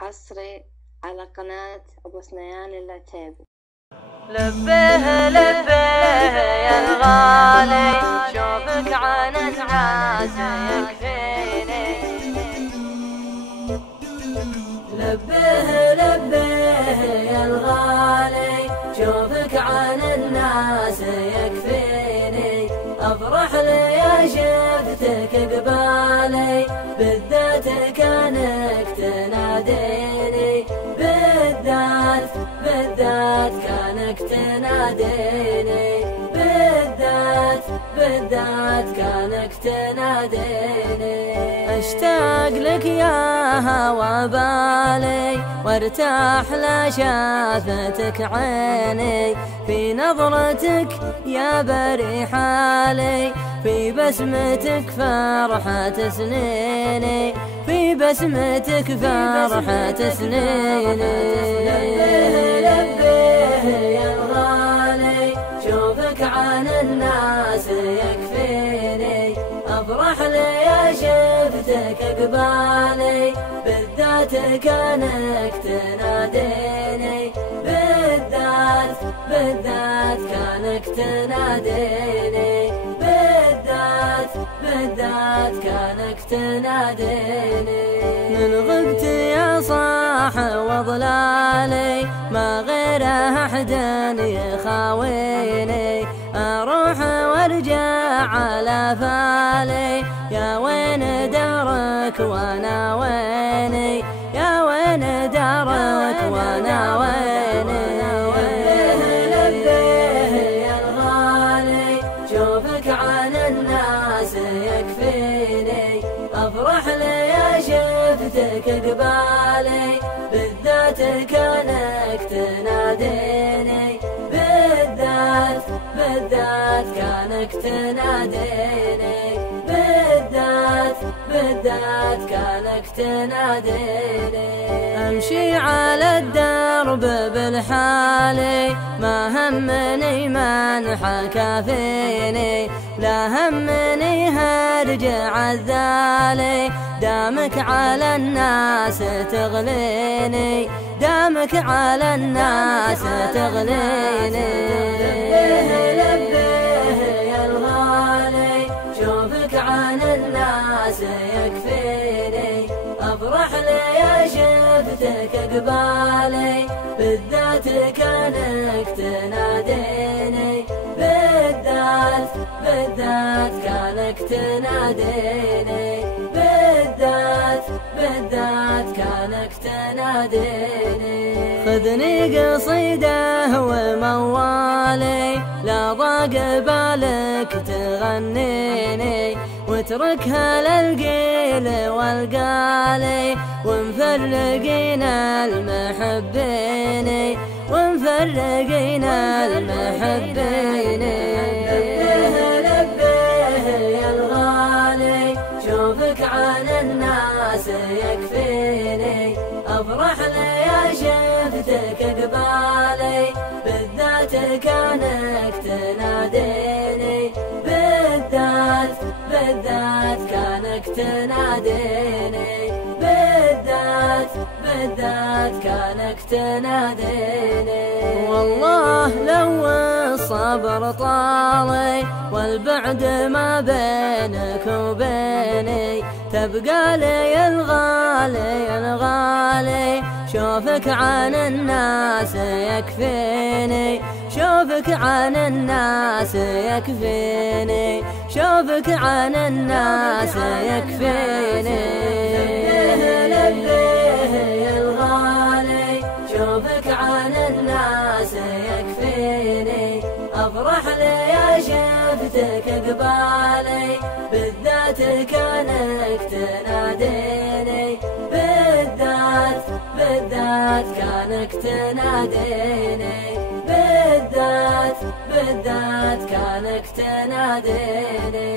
حصري على قناة أبو سنيان العتيبي. لبيه لبيه يا الغالي، شوفك عن الناس يكفيني. لبيه لبيه يا الغالي، شوفك عن الناس يكفيني. أفرح لي شفتك قبالي، بالذات كانك تناديني. بالذات كانك تناديني. بالذات كانك تناديني. اشتاق لك يا هوى بالي، وارتاح لشافتك عيني. في نظرتك يا بري حالي، في بسمتك فرحة سنيني. في بسمتك فرحة سنيني. لبيه يا الغالي، شوفك عن الناس يكفيني. أفرح لي شفتك قبالي، بالذات كانك تناديني. بالذات كانك تناديني. بالذات كانك تناديني. من غبت يا صاح وضلالي، ما غير أحد يخاويني. أروح وارجع على فالي، يا وين دارك وانا ويني. يا وين دارك وانا ويني. لبيه يا الغالي، شوفك عن الناس يكفيني. أفرح لي شفتك قبالي، بالذات كانك تناديني. بالذات كانك تناديني. بالذات كانك تناديني. أمشي على الدرب بالحالي، ما همني من حكى فيني. لا همني هرجع الذالي، دامك على الناس تغليني. دامك على الناس تغليني. لبيه يا الغالي، شوفك عن الناس يكفيني. أفرح لي شفتك قبالي، بالذات كانك تناديني. بالذات كانك تناديني. بالذات كانك تناديني. خذني قصيده وموالي، لا ضاق بالك تغنيني. واتركها للقيل والقالي، ومفرقين المحبين. ومفرقين المحبين. لبيه يا الغالي، شوفك عن الناس يكفيني. أفرح لي شفتك قبالي، بالذات كانك تناديني. بالذات كانك تناديني. بالذات كانك تناديني. والله لو الصبر طالي، والبعد ما بينك وبيني، تبقى لي الغالي. شوفك عن الناس يكفيني. شوفك عن الناس يكفيني. شوفك عن الناس يكفيني. لبيه يا الغالي، شوفك عن الناس يكفيني. أفرح لي شفتك قبالي، بالذات كانك تناديني. بالذات كانك تناديني. بالذات كانك تناديني.